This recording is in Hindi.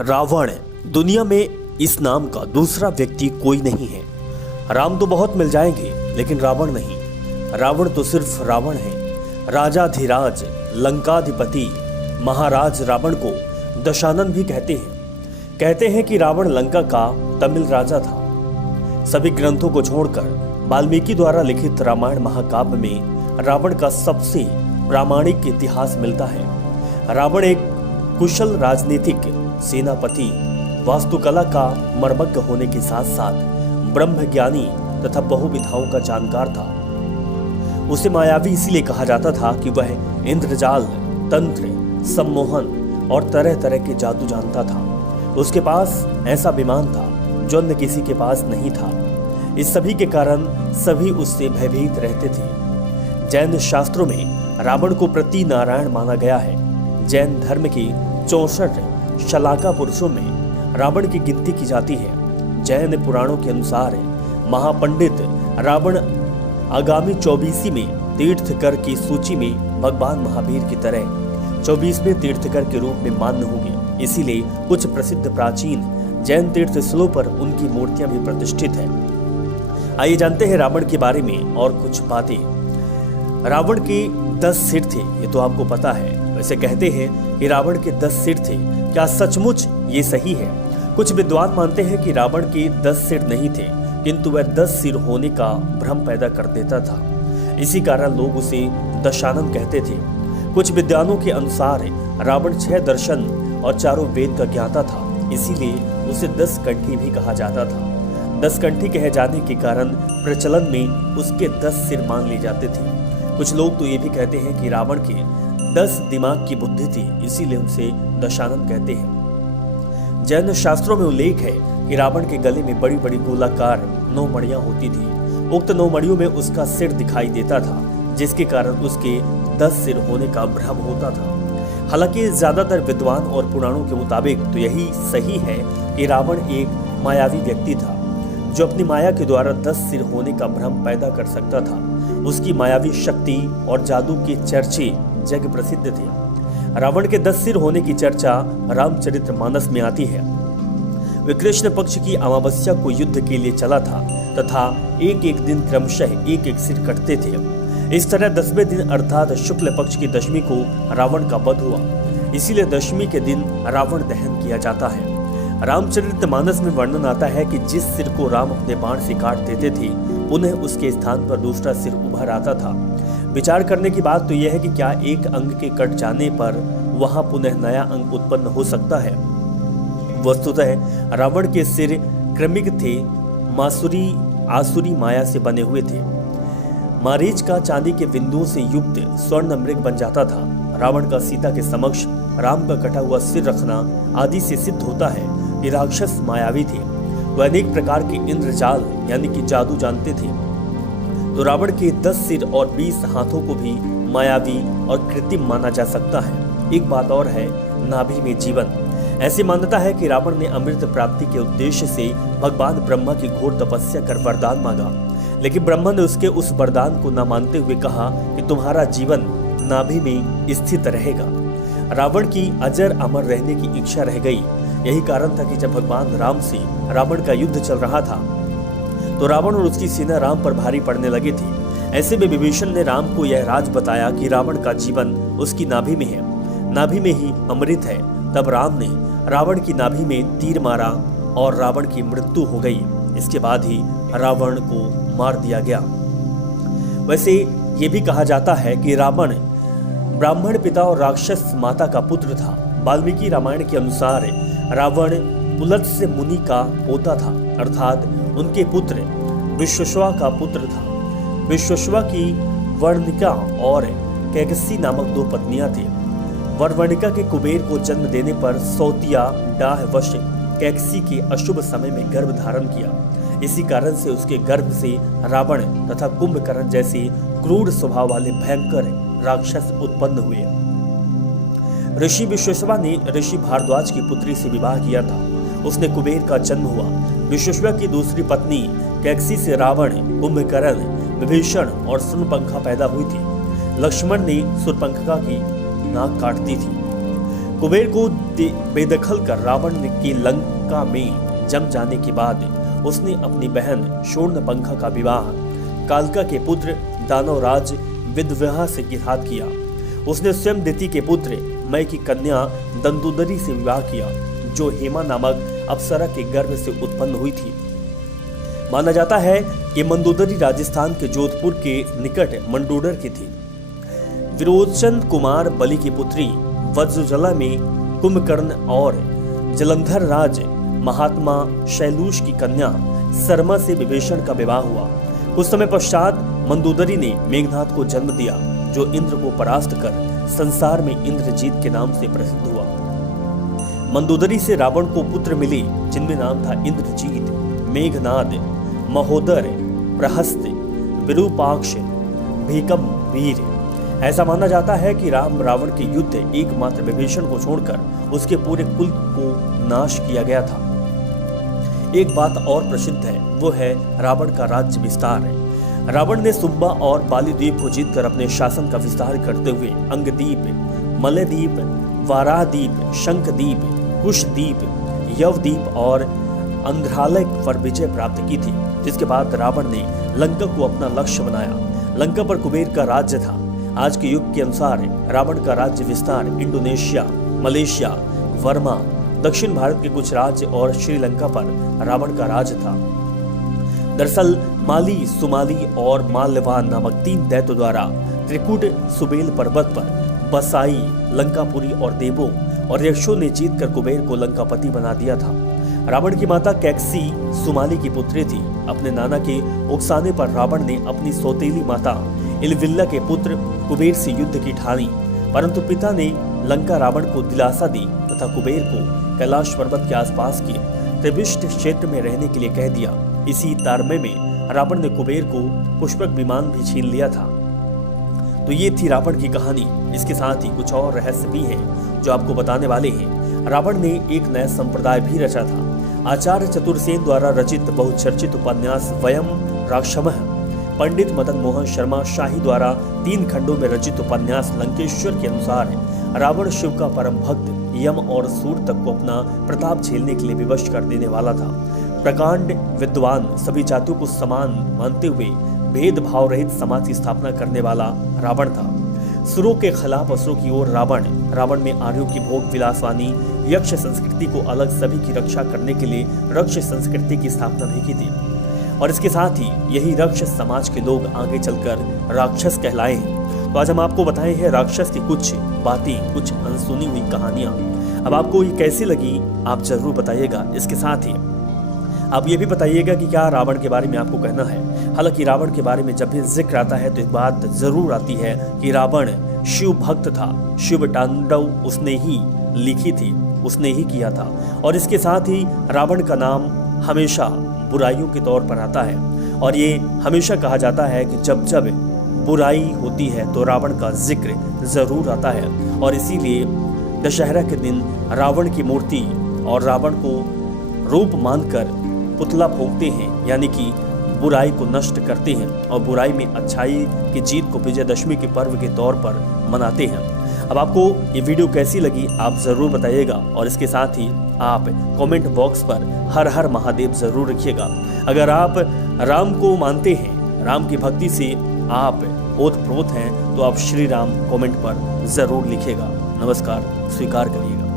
रावण। दुनिया में इस नाम का दूसरा व्यक्ति कोई नहीं है। राम तो बहुत मिल जाएंगे लेकिन रावण नहीं। रावण तो सिर्फ रावण है। राजाधिराज लंकाधिपति महाराज रावण को दशानन भी कहते हैं कि रावण लंका का तमिल राजा था। सभी ग्रंथों को छोड़कर वाल्मीकि द्वारा लिखित रामायण महाकाव्य में रावण का सबसे प्रामाणिक इतिहास मिलता है। रावण एक कुशल राजनीतिक सेनापति, वास्तुकला का मर्मज्ञ होने के साथ साथ ब्रह्मज्ञानी तथा बहुविधाओं का जानकार था। उसे मायावी इसीलिए कहा जाता था कि वह इंद्रजाल, तंत्र, सम्मोहन और तरह तरह के जादू जानता था। उसके पास ऐसा विमान था जो अन्य किसी के पास नहीं था। इस सभी के कारण सभी उससे भयभीत रहते थे। जैन शास्त्रों में रावण को प्रति नारायण माना गया है। जैन धर्म के 64 शलाका पुरुषों में रावण की गिनती की जाती है। जैन पुराणों के अनुसार महापंडित रावण आगामी 24 में तीर्थकर की सूची में भगवान महावीर की तरह 24वें तीर्थकर के रूप में मान्य होंगे। इसीलिए कुछ प्रसिद्ध प्राचीन जैन तीर्थ स्थलों पर उनकी मूर्तियां भी प्रतिष्ठित हैं। आइए जानते हैं रावण के बारे में और कुछ बातें। रावण के 10 सिर थे, ये तो आपको पता है। वैसे कहते हैं कि रावण के 10 सिर थे। क्या सचमुच ये सही है? कुछ विद्वान मानते हैं कि रावण के 10 सिर नहीं थे, किंतु वह 10 सिर होने का भ्रम पैदा कर देता था। इसी कारण लोग उसे दशानन कहते थे। कुछ विद्वानों के अनुसार रावण 6 दर्शन और 4 वेद का ज्ञाता था, इसीलिए उसे 10 कंठी भी कहा जाता था। 10 कंठी कहे जाने के कारण प्रचलन में उसके 10 सिर मान लिए जाते थे। कुछ लोग तो ये भी कहते हैं कि रावण के 10 दिमाग की बुद्धि थी, इसीलिए उसे दशानन कहते हैं। जैन शास्त्रों में उल्लेख है कि रावण के गले में बड़ी बड़ी गोलाकार 9 मणियां होती थी। उक्त 9 मणियों में उसका सिर दिखाई देता था, जिसके कारण उसके 10 सिर होने का भ्रम होता था। हालांकि ज्यादातर विद्वान और पुराणों के मुताबिक तो यही सही है कि रावण एक मायावी व्यक्ति था, जो अपनी माया के द्वारा 10 सिर होने का भ्रम पैदा कर सकता था। उसकी मायावी शक्ति और जादू के चर्चे जग प्रसिद्ध थे। रावण के 10 सिर होने की चर्चा रामचरितमानस में आती है। वे कृष्ण पक्ष की अमावस्या को युद्ध के लिए चला था तथा एक एक दिन क्रमशः एक एक सिर कटते थे। इस तरह 10वें दिन अर्थात शुक्ल पक्ष की दशमी को रावण का वध हुआ। इसीलिए दशमी के दिन रावण दहन किया जाता है। रामचरितमानस में वर्णन आता है कि जिस सिर को राम अपने बाण से काट देते थे, पुनः उसके स्थान पर दूसरा सिर उभर आता था। विचार करने की बात तो यह है कि क्या एक अंग के कट जाने पर वहां पुनः नया अंग उत्पन्न हो सकता है? वस्तुतः रावण के सिर क्रमिक थे, आसुरी माया से बने हुए थे। मारीच का चांदी के बिंदुओं से युक्त स्वर्ण मृग बन जाता था। रावण का सीता के समक्ष राम का कटा हुआ सिर रखना आदि से सिद्ध होता है कि राक्षस मायावी थे। वह अनेक प्रकार के इंद्रजाल यानी कि जादू जानते थे। तो रावण के 10 सिर और 20 हाथों को भी मायावी और कृत्रिम माना जा सकता है। एक बात और है, नाभि में जीवन। ऐसी मान्यता है कि रावण ने अमृत प्राप्ति के उद्देश्य से भगवान ब्रह्मा की घोर तपस्या कर वरदान मांगा, लेकिन ब्रह्मा ने उसके उस वरदान को न मानते हुए कहा कि तुम्हारा जीवन नाभि में स्थित रहेगा। रावण की अजर अमर रहने की इच्छा रह गई। यही कारण था कि जब भगवान राम से रावण का युद्ध चल रहा था तो रावण और उसकी सेना राम पर भारी पड़ने लगे थे। ऐसे में विभीषण ने राम को यह राज बताया कि रावण का जीवन उसकी नाभि में है, नाभि में ही अमृत है। तब राम ने रावण की नाभि में तीर मारा और रावण की मृत्यु हो गई। इसके बाद ही रावण को मार दिया गया। वैसे ये भी कहा जाता है कि रावण ब्राह्मण पिता और राक्षस माता का पुत्र था। वाल्मीकि रामायण के अनुसार रावण पुलत्स्य मुनि का पोता था, अर्थात उनके पुत्र विश्वश्वा का पुत्र था। विश्वश्वा की वर्णिका और कैकसी नामक 2 पत्नियां थी। वर्णिका के कुबेर को जन्म देने पर सौतिया डाहवश कैकसी के अशुभ समय में गर्भ धारण किया। इसी कारण से उसके गर्भ से रावण तथा कुंभकर्ण जैसे क्रूर स्वभाव वाले भयंकर राक्षस उत्पन्न हुए। ऋषि विश्वश्वा ने ऋषि भारद्वाज की पुत्री से विवाह किया था। उसने कुबेर का जन्म हुआ। विश्वश्वा की दूसरी पत्नी कैकसी से रावण, कुंभकर्ण, विभीषण और शूर्पणखा पैदा हुई थी। लक्ष्मण ने शूर्पणखा की नाक काट दी थी। कुबेर को बेदखल कर रावण की लंका में जम जाने के बाद उसने अपनी बहन शूर्पणखा का विवाह कालका के पुत्र दानवराज विदवहा से साथ किया। उसने स्वयं दिति के पुत्र मय की कन्या दंदोदरी से विवाह किया, जो हेमा नामक अप्सरा के गर्भ से उत्पन्न हुई थी। माना जाता है कि मंदोदरी राजस्थान के जोधपुर के निकट मंडोदर की थी। विरोचन कुमार बलि की पुत्री वज्रजला में कुंभकर्ण और जलंधर राज महात्मा शैलूष की कन्या शर्मा से विभीषण का विवाह हुआ। कुछ समय पश्चात मंदोदरी ने मेघनाद को जन्म दिया, जो इंद्र को परास्त कर संसार में इंद्रजीत के नाम से प्रसिद्ध हुआ। मंदोदरी से रावण को पुत्र मिले, जिनमें नाम था इंद्रजीत, मेघनाद, महोदर, प्रहस्त, विरूपाक्ष, भीकम वीर। ऐसा माना जाता है कि राम रावण के युद्ध एकमात्र विभीषण को छोड़कर उसके पूरे कुल को नाश किया गया था। एक बात और प्रसिद्ध है, वो है रावण का राज्य विस्तार है। रावण ने सुब्बा और बाली द्वीप को जीतकर अपने शासन का विस्तार करते हुए अंगदीप, मलयद्वीप, वाराहद्वीप, शंखद्वीप, कुशद्वीप, यवद्वीप और अंध्रालय पर विजय प्राप्त की थी, जिसके बाद रावण ने लंका को अपना लक्ष्य बनाया। लंका पर कुबेर का राज्य था। आज के युग के अनुसार रावण का राज्य विस्तार इंडोनेशिया, मलेशिया, वर्मा, दक्षिण भारत के कुछ राज्य और श्रीलंका पर रावण का राज था। दरअसल माली, सुमाली और माल्यवान नामक 3 दैत्यों द्वारा त्रिकुट सुबेल पर्वत पर बसाई लंकापुरी और देवों और यक्षों ने जीतकर कुबेर को लंकापति बना दिया था। रावण की माता कैकसी सुमाली की पुत्री थी। अपने नाना के उकसाने पर रावण ने अपनी सौतेली माता इलविल्ला के पुत्र कुबेर से युद्ध की ठानी, परंतु पिता ने लंका रावण को दिलासा दी तथा कुबेर को कैलाश पर्वत के आसपास के त्रिविष्ट क्षेत्र में रहने के लिए कह दिया। इसी तारमे में रावण ने कुबेर को पुष्पक विमान भी छीन लिया था। तो ये थी रावण की कहानी। इसके साथ ही कुछ और रहस्य भी हैं जो आपको बताने वाले हैं। रावण ने एक नया संप्रदाय भी रचा था। आचार्य चतुर्सेन द्वारा रचित बहुचर्चित उपन्यास वयम राक्षमः, पंडित मदन मोहन शर्मा शाही द्वारा 3 खंडों में रचित उपन्यास लंकेश्वर के अनुसार रावण शिव का परम भक्त, यम और सूर तक को अपना प्रताप झेलने के लिए विवश कर देने वाला था। प्रकांड विद्वान, सभी जातियों को समान मानते हुए भेदभाव रहित समाज की स्थापना करने वाला रावण था। सुरों के खिलाफ असुरों की ओर रावण में आर्यों की भोग विलासवानी यक्ष संस्कृति को अलग सभी की रक्षा करने के लिए रक्ष संस्कृति की स्थापना भी की थी। और इसके साथ ही यही राक्षस समाज के लोग आगे चलकर राक्षस कहलाए हैं। तो आज हम आपको बताए हैं राक्षस की कुछ बातें, कुछ अनसुनी हुई कहानियां। अब आपको ये कैसी लगी आप जरूर बताइएगा। इसके साथ ही आप ये भी बताइएगा कि क्या रावण के बारे में आपको कहना है। हालांकि रावण के बारे में जब भी जिक्र आता है तो एक बात जरूर आती है कि रावण शिव भक्त था। शिव तांडव उसने ही लिखी थी, उसने ही किया था। और इसके साथ ही रावण का नाम हमेशा बुराइयों के तौर पर आता है। और ये हमेशा कहा जाता है कि जब जब बुराई होती है तो रावण का जिक्र जरूर आता है। और इसीलिए दशहरा के दिन रावण की मूर्ति और रावण को रूप मानकर पुतला फूंकते हैं, यानी कि बुराई को नष्ट करते हैं और बुराई में अच्छाई की जीत को विजयदशमी के पर्व के तौर पर मनाते हैं। अब आपको ये वीडियो कैसी लगी आप जरूर बताइएगा। और इसके साथ ही आप कमेंट बॉक्स पर हर हर महादेव जरूर लिखिएगा। अगर आप राम को मानते हैं, राम की भक्ति से आप ओतप्रोत हैं, तो आप श्री राम कमेंट पर जरूर लिखिएगा। नमस्कार, स्वीकार करिएगा।